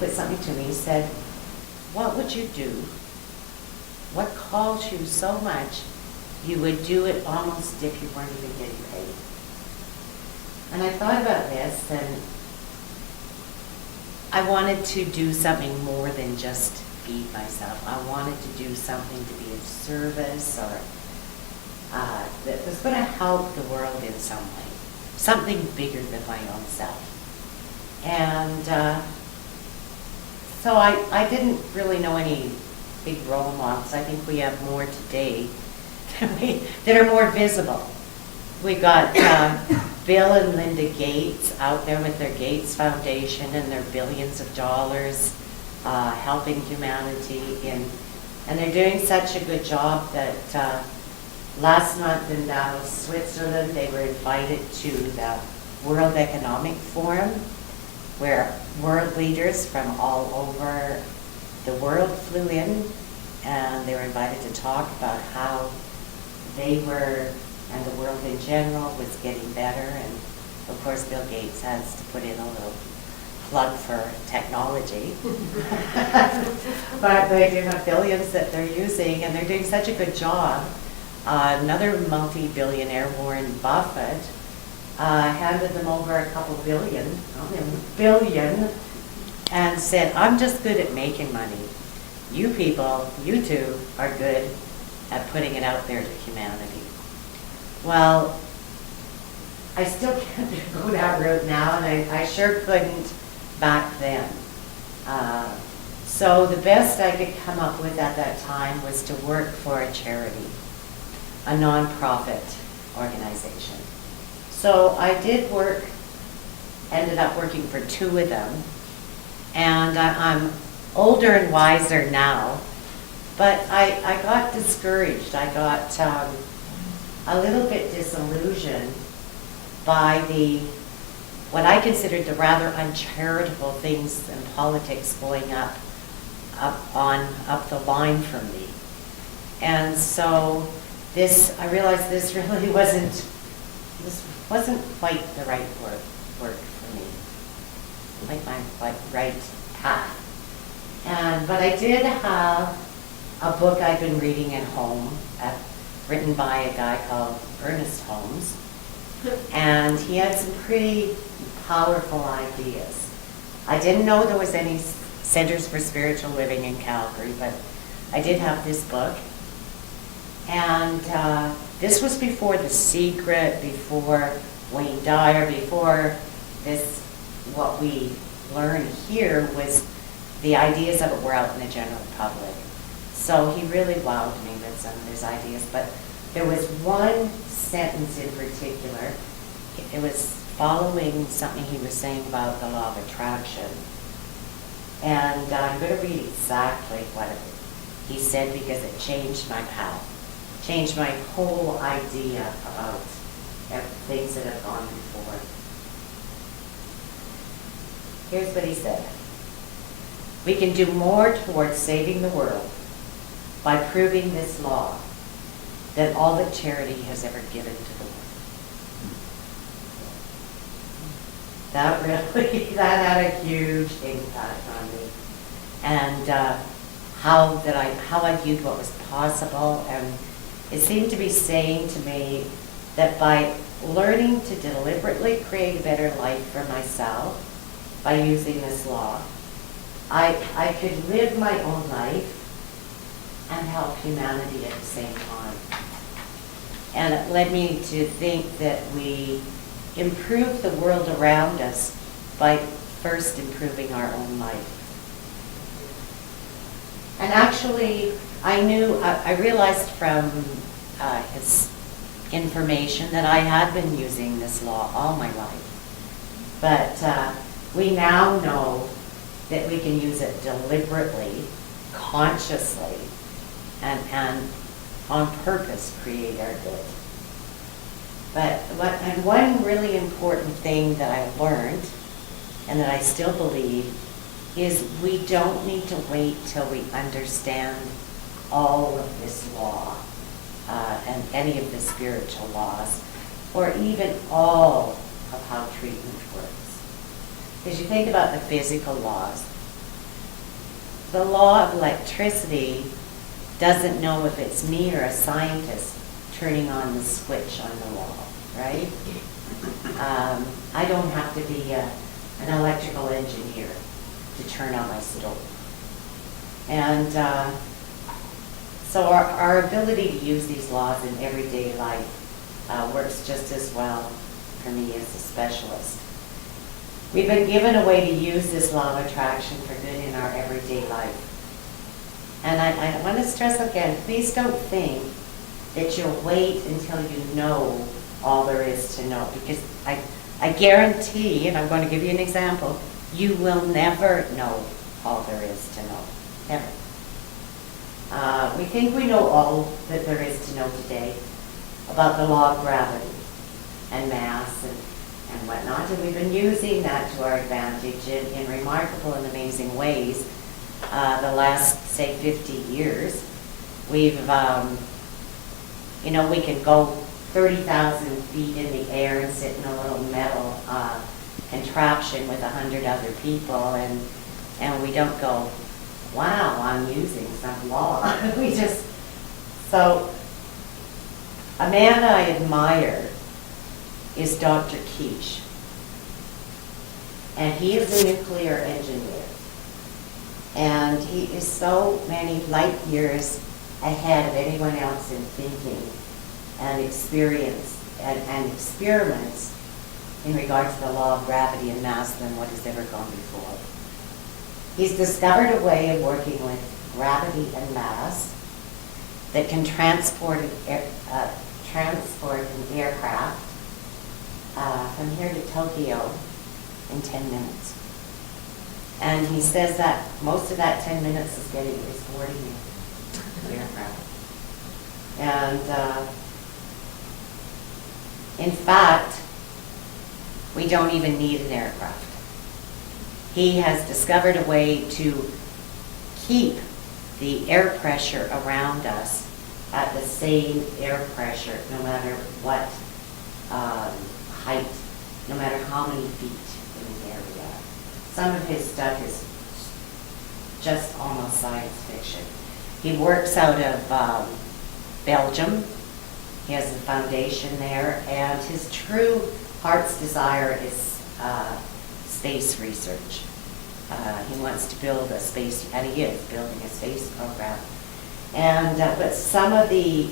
put something to me. He said, what would you do? What calls you so much you would do it almost if you weren't even getting paid? And I thought about this, and I wanted to do something more than just feed myself. I wanted to do something to be of service, or that was going to help the world in some way, something bigger than my own self. And so I didn't really know any big role models. I think we have more today that are more visible. We got Bill and Linda Gates out there with their Gates Foundation and their billions of dollars helping humanity, and they're doing such a good job that last month in Davos, Switzerland, they were invited to the World Economic Forum, where world leaders from all over the world flew in, and they were invited to talk about how they were, and the world in general, was getting better. And of course Bill Gates has to put in a little plug for technology. But they do have billions that they're using, and they're doing such a good job. Another multi-billionaire, Warren Buffett, handed them over a couple billion, and said, I'm just good at making money. You people, you two, are good at putting it out there to humanity. Well, I still can't go that route now, and I sure couldn't back then. So the best I could come up with at that time was to work for a charity, a non-profit organization. So I did work, ended up working for two of them, and I'm older and wiser now, but I got discouraged. I got a little bit disillusioned by what I considered the rather uncharitable things in politics going up the line for me. And so I realized this really wasn't quite the right work for me, like my right path. But I did have a book I'd been reading at home, written by a guy called Ernest Holmes, and he had some pretty powerful ideas. I didn't know there was any Centers for Spiritual Living in Calgary, but I did have this book. And this was before The Secret, before Wayne Dyer, before this, what we learn here was the ideas of it were out in the general public. So he really wowed me with some of his ideas. But there was one sentence in particular. It was following something he was saying about the law of attraction. And I'm going to read exactly what he said, because it changed my path, changed my whole idea about things that have gone before. Here's what he said. We can do more towards saving the world by proving this law than all that charity has ever given to the world. That had a huge impact on me, and how I viewed what was possible. And it seemed to be saying to me that by learning to deliberately create a better life for myself by using this law, I could live my own life and help humanity at the same time. And it led me to think that we improve the world around us by first improving our own life. And actually, I realized from his information that I had been using this law all my life. But we now know that we can use it deliberately, consciously, and on purpose create our good. But one really important thing that I learned, and that I still believe, is we don't need to wait till we understand all of this law and any of the spiritual laws, or even all of how treatment works. Because you think about the physical laws, the law of electricity doesn't know if it's me or a scientist turning on the switch on the wall, right? I don't have to be an electrical engineer to turn on my stove. And so our ability to use these laws in everyday life works just as well for me as a specialist. We've been given a way to use this law of attraction for good in our everyday life. And I want to stress again, please don't think that you'll wait until you know all there is to know, because I guarantee, and I'm going to give you an example, you will never know all there is to know, ever. We think we know all that there is to know today about the law of gravity and mass and whatnot, and we've been using that to our advantage in remarkable and amazing ways the last, say, 50 years. We've, we can go 30,000 feet in the air and sit in a little metal contraption with 100 other people, and we don't go, wow, I'm using some law. So a man I admire is Dr. Quiche, and he is a nuclear engineer, and he is so many light years ahead of anyone else in thinking and experience and experiments in regard to the law of gravity and mass than what has ever gone before. He's discovered a way of working with gravity and mass that can transport an aircraft from here to Tokyo in 10 minutes. And he says that most of that 10 minutes is boarding the aircraft. And in fact, we don't even need an aircraft. He has discovered a way to keep the air pressure around us at the same air pressure, no matter what height, no matter how many feet in the area. Some of his stuff is just almost science fiction. He works out of Belgium. He has a foundation there, and his true heart's desire is space research. He wants to build a space, and he is building a space program. And but some of the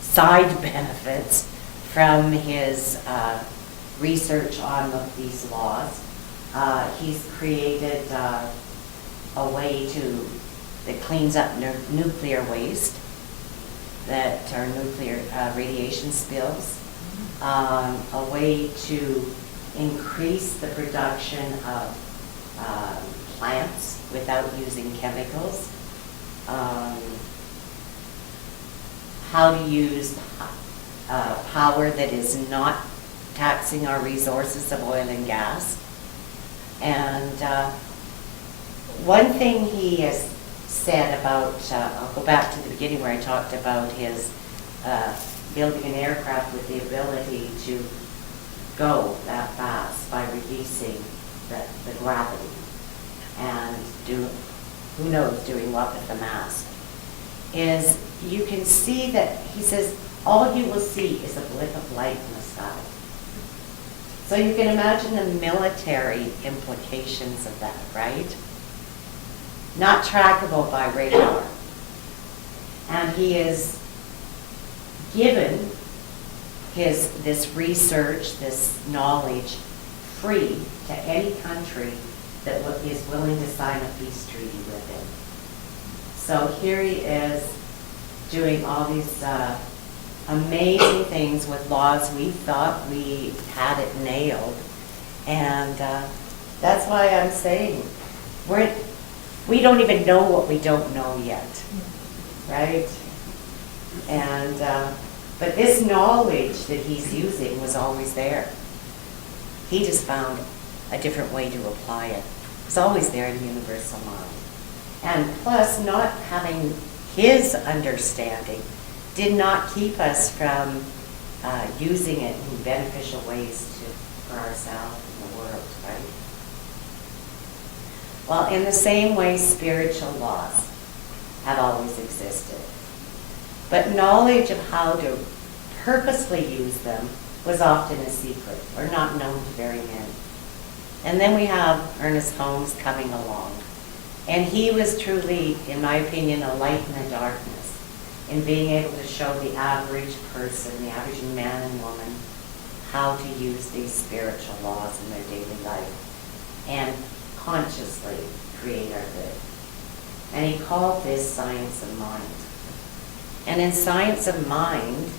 side benefits from his research on these laws, he's created a way that cleans up nuclear waste, that are nuclear radiation spills, a way to increase the production of plants without using chemicals, how to use power that is not taxing our resources of oil and gas. And one thing he has said about, I'll go back to the beginning where I talked about his building an aircraft with the ability to go that fast by reducing the gravity and who knows, doing what with the mass, is you can see that, he says, all you will see is a blip of light in the sky. So you can imagine the military implications of that, right? Not trackable by radar. And he is given this research, this knowledge, free to any country that is willing to sign a peace treaty with him. So here he is doing all these amazing things with laws we thought we had it nailed. And that's why I'm saying we don't even know what we don't know yet, right? And but this knowledge that he's using was always there. He just found a different way to apply it. It's always there in the universal mind. And plus, not having his understanding did not keep us from using it in beneficial ways for ourselves and the world, right? Well, in the same way, spiritual laws have always existed. But knowledge of how to purposely use them was often a secret, or not known to very many. And then we have Ernest Holmes coming along. And he was truly, in my opinion, a light in the darkness in being able to show the average person, the average man and woman, how to use these spiritual laws in their daily life and consciously create our good. And he called this science of mind. And in science of mind,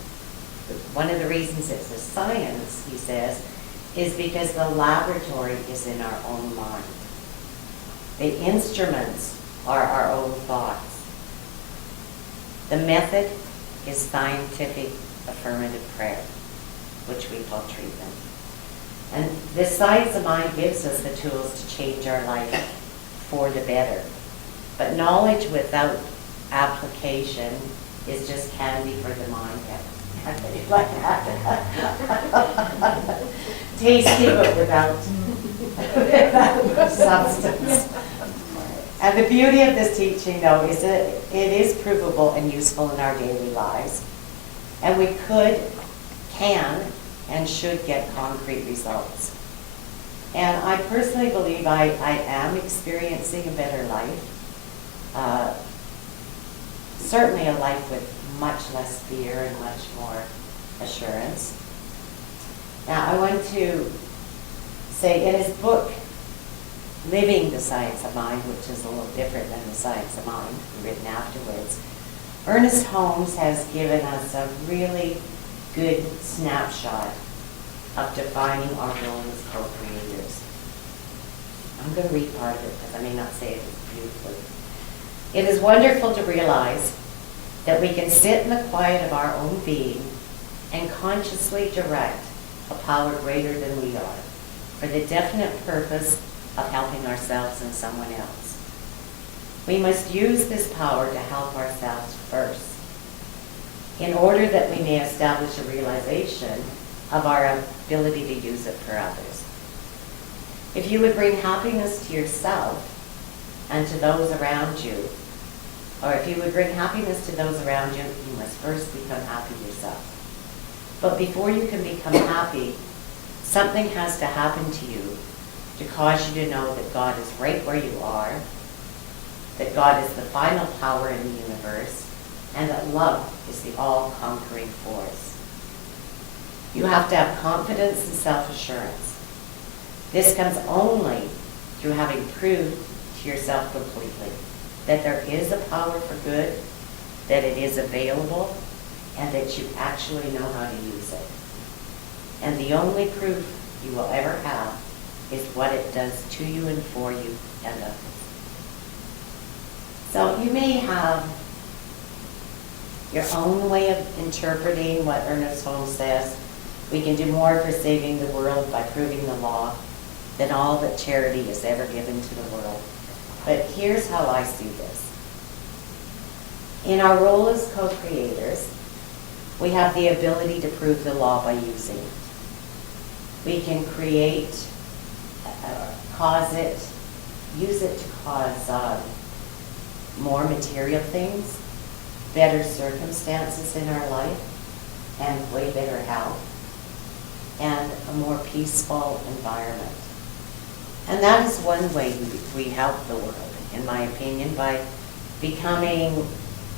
one of the reasons it's a science, he says, is because the laboratory is in our own mind. The instruments are our own thoughts. The method is scientific affirmative prayer, which we call treatment. And this science of mind gives us the tools to change our life for the better. But knowledge without application is just candy for the mind. Like that. Tasty, but without substance. And the beauty of this teaching, though, is that it is provable and useful in our daily lives. And we can, and should get concrete results. And I personally believe I am experiencing a better life. Certainly a life with much less fear and much more assurance. Now, I want to say in his book, Living the Science of Mind, which is a little different than The Science of Mind, written afterwards, Ernest Holmes has given us a really good snapshot of defining our role as co-creators. I'm going to read part of it because I may not say it as beautifully. It is wonderful to realize that we can sit in the quiet of our own being and consciously direct a power greater than we are for the definite purpose of helping ourselves and someone else. We must use this power to help ourselves first, in order that we may establish a realization of our ability to use it for others. If you would bring happiness to yourself and to those around you, or if you would bring happiness to those around you, you must first become happy yourself. But before you can become happy, something has to happen to you to cause you to know that God is right where you are, that God is the final power in the universe, and that love is the all-conquering force. You have to have confidence and self-assurance. This comes only through having proved to yourself completely that there is a power for good, that it is available, and that you actually know how to use it. And the only proof you will ever have is what it does to you and for you and others. So you may have your own way of interpreting what Ernest Holmes says. We can do more for saving the world by proving the law than all that charity has ever given to the world. But here's how I see this. In our role as co-creators, we have the ability to prove the law by using it. We can create, use it to cause more material things, better circumstances in our life, and way better health, and a more peaceful environment. And that is one way we help the world, in my opinion, by becoming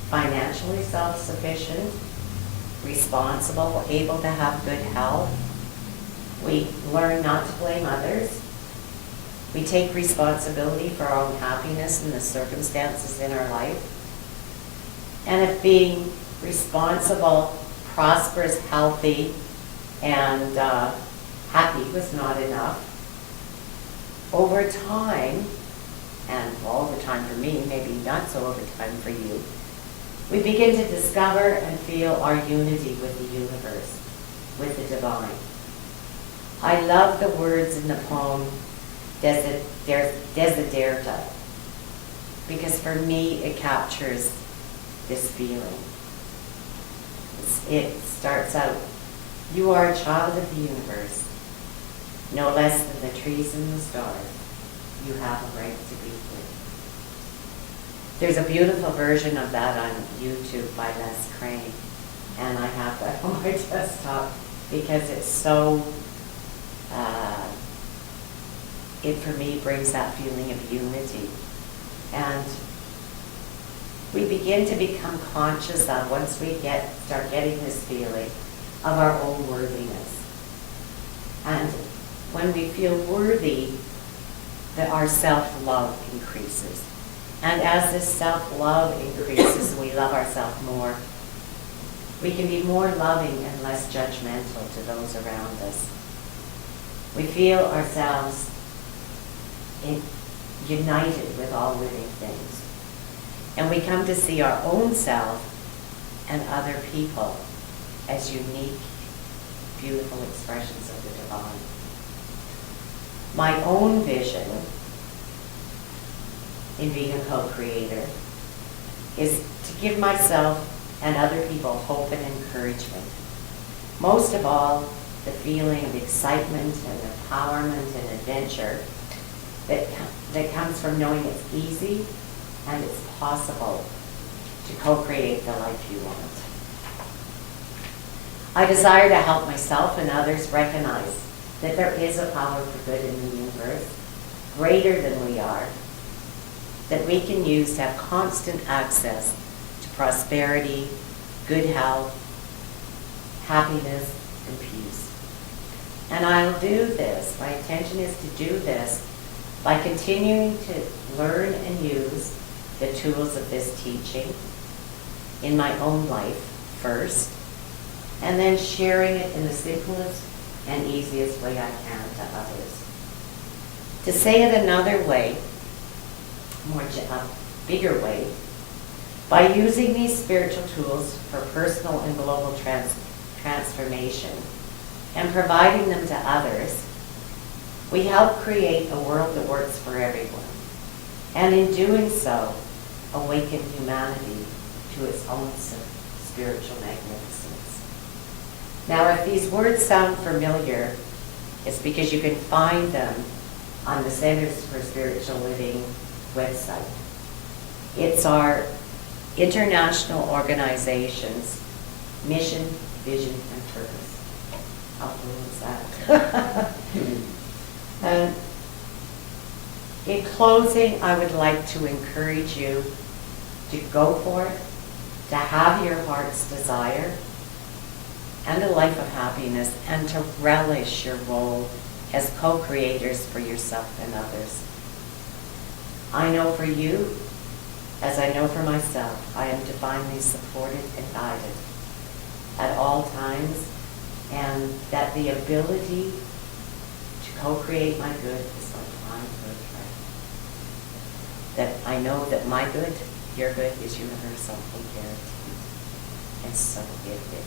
financially self-sufficient, responsible, able to have good health. We learn not to blame others. We take responsibility for our own happiness and the circumstances in our life. And if being responsible, prosperous, healthy, and happy was not enough, over time, and well, over time for me, maybe not so over time for you, we begin to discover and feel our unity with the universe, with the divine. I love the words in the poem Desiderata, because for me it captures this feeling. It starts out, you are a child of the universe, no less than the trees and the stars. you have a right to be here. There's a beautiful version of that on YouTube by Les Crane, and I have that on my desktop because it's so, it for me brings that feeling of unity. And we begin to become conscious of, once we start getting this feeling, of our own worthiness. And when we feel worthy, that our self-love increases. And as this self-love increases, we love ourselves more. We can be more loving and less judgmental to those around us. We feel ourselves united with all living things. And we come to see our own self and other people as unique, beautiful expressions of the divine. My own vision in being a co-creator is to give myself and other people hope and encouragement. Most of all, the feeling of excitement and empowerment and adventure that comes from knowing it's easy and it's possible to co-create the life you want. I desire to help myself and others recognize that there is a power for good in the universe, greater than we are, that we can use to have constant access to prosperity, good health, happiness, and peace. And I'll do this, my intention is to do this by continuing to learn and use the tools of this teaching in my own life first, and then sharing it in the simplest and easiest way I can to others. To say it another way, bigger way, by using these spiritual tools for personal and global transformation and providing them to others, we help create a world that works for everyone. And in doing so, awaken humanity to its own spiritual magnificence. Now, if these words sound familiar, it's because you can find them on the Centers for Spiritual Living website. It's our international organization's mission, vision, and purpose. How cool is that? And in closing, I would like to encourage you to go for it, to have your heart's desire, and a life of happiness, and to relish your role as co-creators for yourself and others. I know for you, as I know for myself, I am divinely supported and guided at all times, and that the ability to co-create my good is my divine birthright. That I know that my good, your good, is universal and guaranteed. And so it is.